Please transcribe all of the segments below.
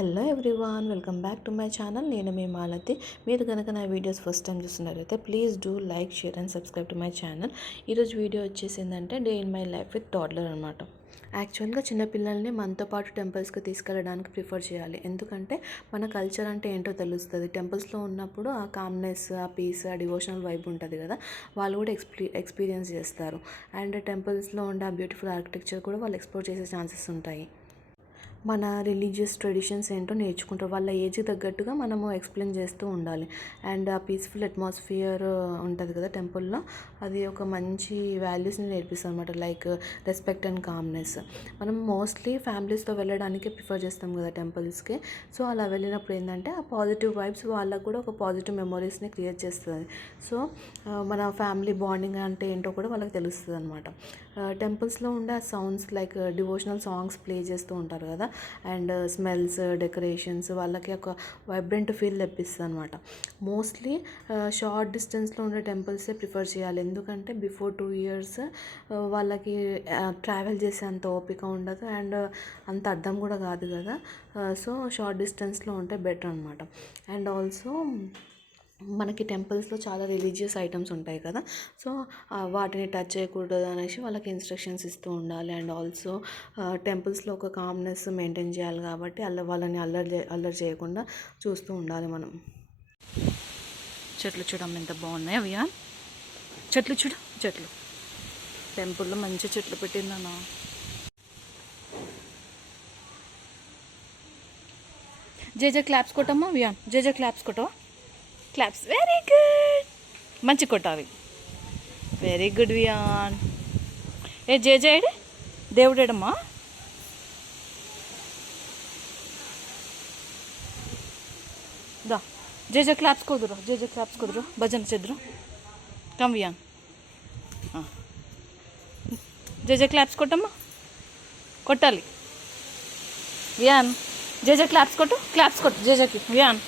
Hello everyone, welcome back to my channel. నేను మీ మాలతి. మీరు కనుక నా వీడియోస్ ఫస్ట్ టైం చూస్తున్నట్లయితే please do like, share and subscribe to my channel. ఈరోజు video వచ్చేసి ఏంటంటే day in my life with toddler అనమాట. యాక్చువల్గా చిన్నపిల్లల్ని మనతో పాటు టెంపుల్స్కి తీసుకెళ్ళడానికి ప్రిఫర్ చేయాలి. ఎందుకంటే మన కల్చర్ అంటే ఏంటో తెలుస్తుంది. టెంపుల్స్లో ఉన్నప్పుడు ఆ కామ్నెస్, ఆ పీస్, ఆ డివోషనల్ వైబ్ ఉంటుంది కదా, వాళ్ళు కూడా ఎక్స్పీరియన్స్ చేస్తారు. అండ్ టెంపుల్స్లో ఉండే ఆ బ్యూటిఫుల్ ఆర్కిటెక్చర్ కూడా వాళ్ళు ఎక్స్ప్లోర్ చేసే ఛాన్సెస్ ఉంటాయి. మన రిలీజియస్ ట్రెడిషన్స్ ఏంటో నేర్చుకుంటారు. వాళ్ళ ఏజ్ తగ్గట్టుగా మనము ఎక్స్ప్లెయిన్ చేస్తూ ఉండాలి. అండ్ ఆ పీస్ఫుల్ అట్మాస్ఫియర్ ఉంటుంది కదా టెంపుల్లో, అది ఒక మంచి వాల్యూస్ని నేర్పిస్తుంది అనమాట. Like respect and calmness. మనం మోస్ట్లీ ఫ్యామిలీస్తో వెళ్ళడానికి ప్రిఫర్ చేస్తాం కదా టెంపుల్స్కి. సో అలా వెళ్ళినప్పుడు ఏంటంటే ఆ పాజిటివ్ వైబ్స్ వాళ్ళకు కూడా ఒక పాజిటివ్ మెమొరీస్ని క్రియేట్ చేస్తుంది. సో మన ఫ్యామిలీ బాండింగ్ అంటే ఏంటో కూడా వాళ్ళకి తెలుస్తుంది అనమాట. టెంపుల్స్లో ఉండే ఆ sounds like devotional songs play చేస్తూ ఉంటారు కదా, అండ్ స్మెల్స్, డెకరేషన్స్ వాళ్ళకి ఒక వైబ్రెంట్ ఫీల్ తెప్పిస్తుంది అనమాట. మోస్ట్లీ షార్ట్ డిస్టెన్స్లో ఉండే టెంపుల్సే ప్రిఫర్ చేయాలి. ఎందుకంటే బిఫోర్ 2 years వాళ్ళకి ట్రావెల్ చేసే అంత ఓపిక ఉండదు, అండ్ అంత అర్థం కూడా కాదు కదా. సో షార్ట్ డిస్టెన్స్లో ఉంటే బెటర్ అనమాట. అండ్ ఆల్సో మనకి టెంపుల్స్లో చాలా రిలీజియస్ ఐటమ్స్ ఉంటాయి కదా, సో వాటిని టచ్ చేయకూడదు అనేసి వాళ్ళకి ఇన్స్ట్రక్షన్స్ ఇస్తూ ఉండాలి. అండ్ ఆల్సో టెంపుల్స్లో ఒక కామ్నెస్ మెయింటైన్ చేయాలి కాబట్టి వాళ్ళని అల్లరి చేయకుండా చూస్తూ ఉండాలి మనం. చెట్లు చూడమ్మ ఎంత బాగున్నాయి అవియా. చెట్లు చూడు, చెట్లు టెంపుల్లో మంచి చెట్లు పెట్టిందన్నా. జేజే క్లాప్స్ కొట్టమ్మా అవియా, జేజే క్లాప్స్ కొట్టవా. క్లాప్స్, వెరీ గుడ్, మంచి కొట్టావి, వెరీ గుడ్ వియాన్. ఏ జేజేడు దేవుడేడమ్మా. దా జేజే క్లాప్స్ కుదురు, జేజే క్లాప్స్ కుదురు, భజన చెదురు. కమ్ వియాన్, జేజే క్లాప్స్ కొట్టమ్మా, కొట్టాలి వియాన్. జేజే క్లాప్స్ కొట్టు, క్లాప్స్ కొట్టు జేజేకి వియాన్.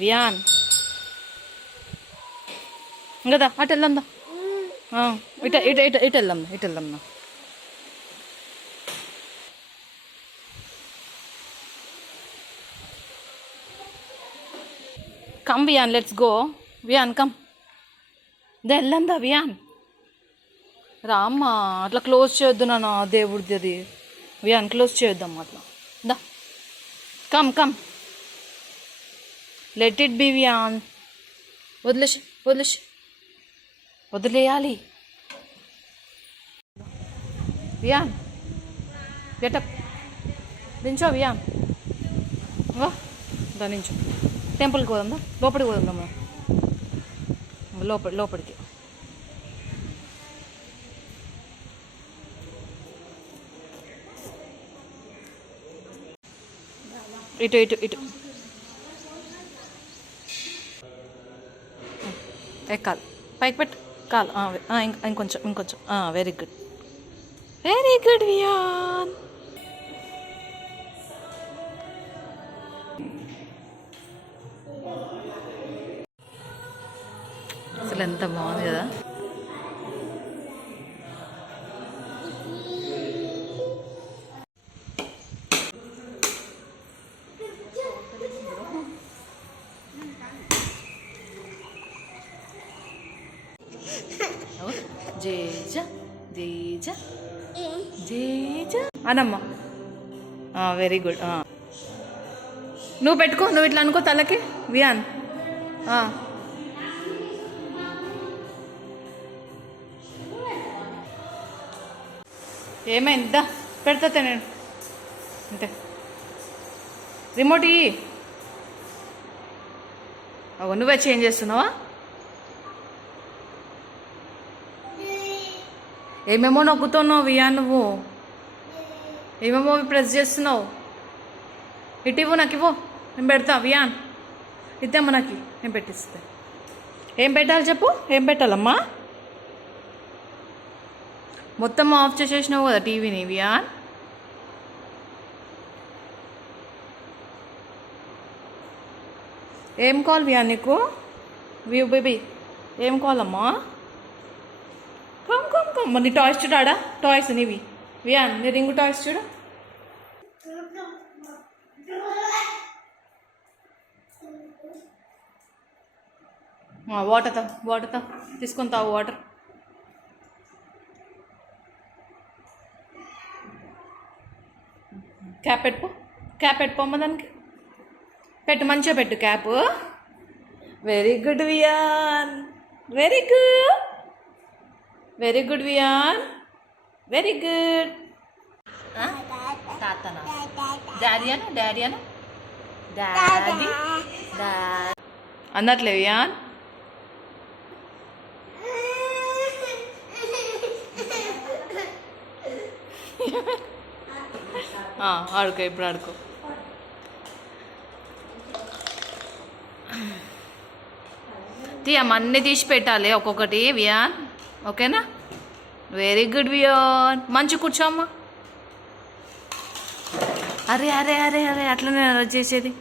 వియాన్ ఇంకదా అటు వెళ్దాందా, ఇటు ఇటు ఇటు ఇటు వెళ్దాం, ఇటు వెళ్దాందా. Come Viaan, let's go Viaan, come దా వెళ్దాందా వియాన్. రామ్మా, అట్లా క్లోజ్ చేయొద్దు నాన్న దేవుడిది అది వియాన్, క్లోజ్ చేయొద్దమ్మా అట్లా. దా come come, let it be Viaan. వదిలేయాలి వియాన్. గెటప్ దించో వియాన్, దా నించో. టెంపుల్కి పోదాం, లోపలికి పోదాం, లోపలికి. ఇటు ఇటు ఇటు ఎక్కాలి, పైకి పెట్టు కాలు, ఇంకొంచెం. Very good, very good Wiaan. అసలు ఎంత బాగుంది కదా. జేజ జేజ జేజ అనమ్మా, వెరీ గుడ్. నువ్వు పెట్టుకో, నువ్వు ఇట్లా అనుకో తలకి వియాన్. ఏమైందా, పెడతా నేను అంతే. రిమోట్ నువ్వే చేంజ్ చేస్తున్నావా. ఏమేమో నొక్కుతున్నావు వియాన్, నువ్వు ఏమేమో ప్రెస్ చేస్తున్నావు. ఇటు ఇవ్వు, నాకు ఇవ్వు, నేను పెడతా వియాన్. ఇద్దామా నాకు, నేను పెట్టిస్తా. ఏం పెట్టాలి చెప్పు, ఏం పెట్టాలమ్మా. మొత్తం ఆఫ్ చేసేసినావు కదా టీవీని వియాన్. ఏం కావాలి వియాన్ నీకు, వ్యూ బేబీ ఏం కావాలమ్మా. నీ టాయ్స్ చూడు ఆడా, టాయ్స్ నీవి వియాన్, నీ రింగు టాయ్స్ చూడు. వాటర్ తీసుకొని తావు వాటర్. క్యాప్ పెట్టుకోమ్మ దానికి, పెట్టు మంచిగా పెట్టు cap. Very good Viaan, very good Viaan, very good. తాతనా డాడీ అన్నట్లే వియాన్. ఆడుకో, ఇప్పుడు ఆడుకో. తీయమ్మ, అన్నీ తీసి పెట్టాలి ఒక్కొక్కటి వియాన్, ఓకేనా? వెరీ గుడ్ వియాన్, మంచి కూర్చోమ్మా. అరే అరే అరే అరే అట్లనే చేసేది,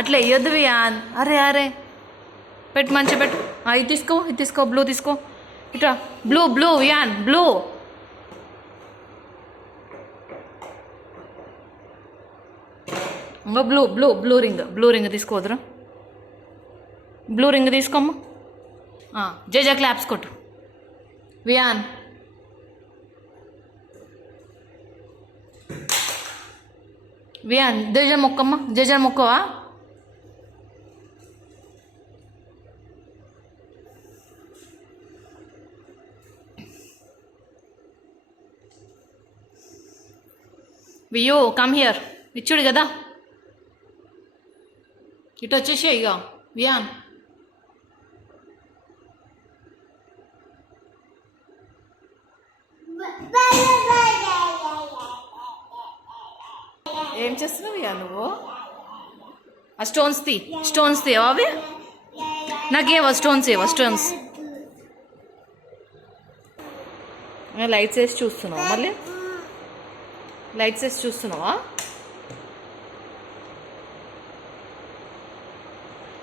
అట్లా వేయొద్దు వియాన్. అరే అరే పెట్టు, మంచిగా పెట్టు. ఇది తీసుకో, బ్లూ తీసుకో. ఇట్లా బ్లూ వియాన్, బ్లూ. ఇంకా బ్లూ రింగ్ తీసుకోవద్దురా, బ్లూ రింగ్ తీసుకోమ్మా. జేజా క్లాప్స్ కొట్టు వియాన్. వియాన్ జేజా మొక్కవా? వియో కమ్ హియర్, ఇచ్చుడు కదా, ఇటు వచ్చేసే ఇక వియాన్. ఏం చేస్తున్నావు వియాన్ నువ్వు? ఆ స్టోన్స్ తీయవా అవి? నాకేవా స్టోన్స్ లైట్స్ వేసి చూస్తున్నావా? మళ్ళీ లైట్స్ వేసి చూస్తున్నావా?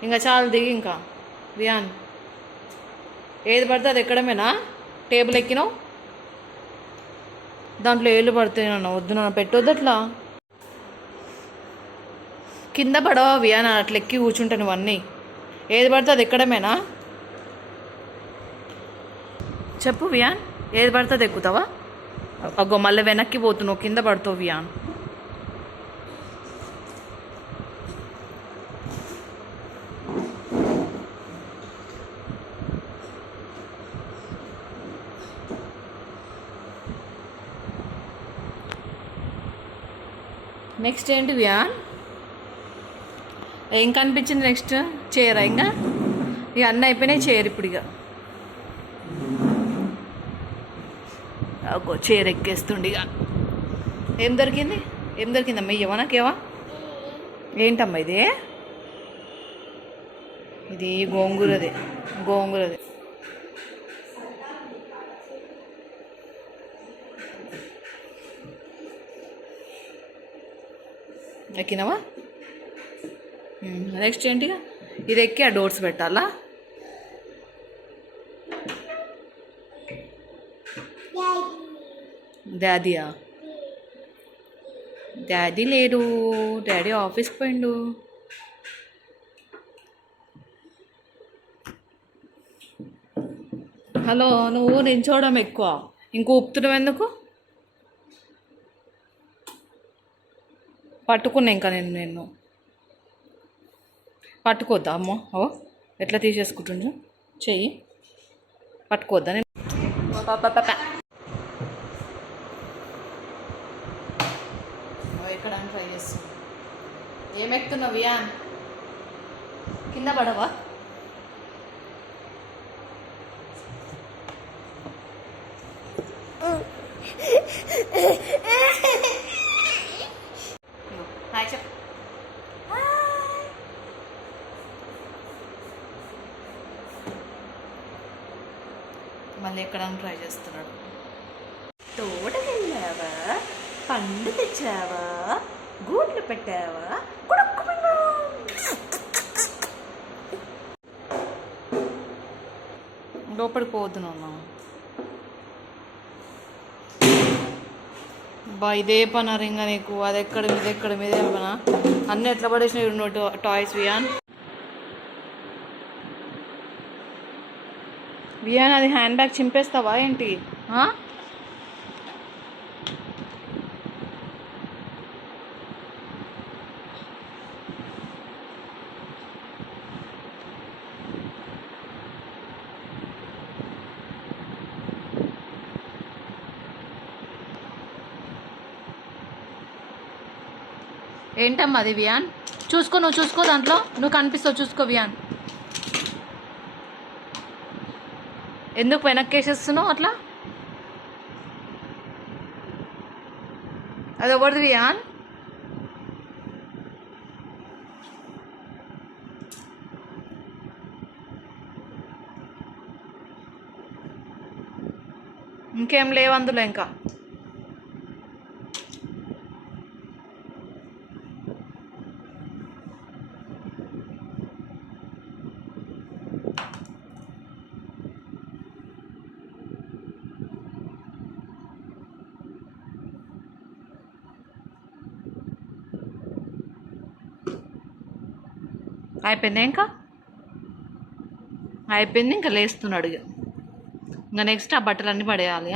ఇంకా చాలు దిగి. ఇంకా వియాన్, ఏది పడితే అది ఎక్కడమేనా? టేబుల్ ఎక్కినావు, దాంట్లో ఏళ్ళు పడతాయి. వద్దు పెట్టొద్దు అట్లా, కింద పడవా వియాన్? అట్లా ఎక్కి కూర్చుంటాను ఇవన్నీ. ఏది పడితే అది ఎక్కడమేనా? చెప్పు వియాన్, ఏది పడితే అది ఎక్కుతావా? అగ్గో మళ్ళీ వెనక్కి పోతున్నావు, కింద పడుతావు వియాన్. నెక్స్ట్ ఏంటి వియాన్? ఏం కనిపించింది నెక్స్ట్? చైరా? ఇంకా ఇక అన్నీ అయిపోయినాయి, చైర్ ఇప్పుడు. ఇక చైర్ ఎక్కేస్తుండి. ఇక ఏం దొరికిందమ్మా? ఇవ్వవా నాకేవా? ఏంటమ్మా ఇది? ఇది గోంగూరది. ఎక్కినావా? నెక్స్ట్ ఏంటిగా? ఇది ఎక్కి ఆ డోర్స్ పెట్టాలా? డాడీ లేడు, డాడీ ఆఫీస్కి పోయిండు. హలో, నువ్వు నించోవడం ఎక్కువ, ఇంకో ఊపుతున్నావు ఎందుకు? పట్టుకున్నా ఇంకా నేను పట్టుకోద్దా? అమ్మో, ఎట్లా తీసేసుకుంటుండ్రు చెయ్యి, పట్టుకోవద్దా నేను? ఎక్కడానికి ట్రై చేస్తున్నా. ఏమెక్కుతున్నావు వియాన్? కింద పడవా? హాయ్ చెప్పు. మళ్ళీ ఎక్కడానికి ట్రై చేస్తున్నాడు. తోటకి వెళ్ళావా? పండు తెచ్చావా? గూట్లు పెట్టావా? లోపలికి పోతున్నాను బా ఇదే పని రింగ నీకు అది ఎక్కడ మీదే పనా అన్నీ ఎట్లా పడేసినాయి నువ్వు టాయ్స్ వియాన్ అది హ్యాండ్ బ్యాగ్ చింపేస్తావా ఏంటి ఏంటమ్మా అది వియాన్ నువ్వు చూసుకో దాంట్లో నువ్వు కనిపిస్తావు చూసుకో వియాన్ ఎందుకు వెనక్కి వేసేస్తున్నావు అట్లా అది ఎవరిది వియాన్ ఇంకేం లేవు అందులో ఇంకా అయిపోయింది ఇంకా లేస్తున్నాడు ఇంకా నెక్స్ట్ ఆ బట్టలన్నీ పడేయాలి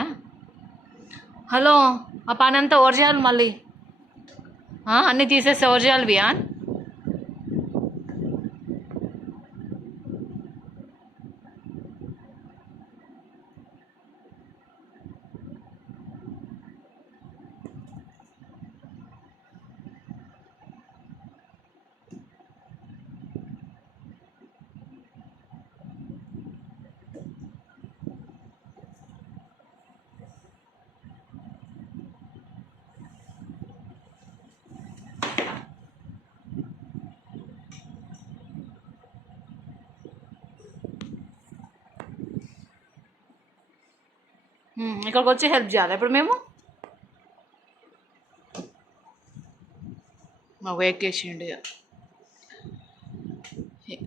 హలో ఆ పని అంతా ఎవరు చేయాలి మళ్ళీ అన్నీ తీసేస్తే ఎవరు చేయాలి వియాన్ ఇక్కడికి వచ్చి హెల్ప్ చేయాలి ఇప్పుడు మేము మాకు ఎక్కేసిండు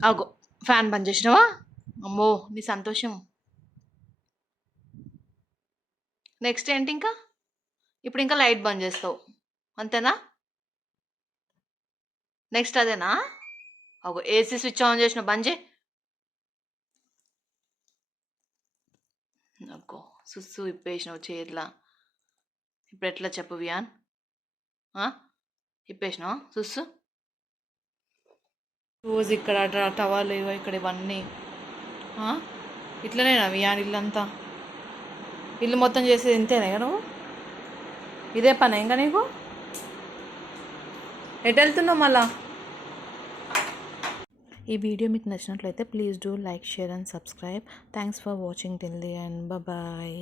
అగో ఫ్యాన్ బంద్ చేసినావా అమ్మో నీ సంతోషం నెక్స్ట్ ఏంటి ఇంకా ఇప్పుడు ఇంకా లైట్ బంద్ చేస్తావు అంతేనా నెక్స్ట్ అదేనా అగో ఏసీ స్విచ్ ఆన్ చేసిన బంద్ చేయి అగ్గో సుస్సు ఇప్పేసినావు చేతిలా ఇప్పుడు ఎట్లా చెప్పు వియాన్ ఇప్పేసినావు సుస్సు రోజు ఇక్కడ టవాలు ఇక్కడ ఇవన్నీ ఇట్లనేనా వియాన్ ఇల్లంతా ఇల్లు మొత్తం చేసేది ఇంతేనా నువ్వు ఇదే పని ఇంకా నీకు ఎటు వెళ్తున్నావు మళ్ళా ఈ వీడియో మీకు నచ్చినట్లయితే please do like share and subscribe thanks for watching till the end bye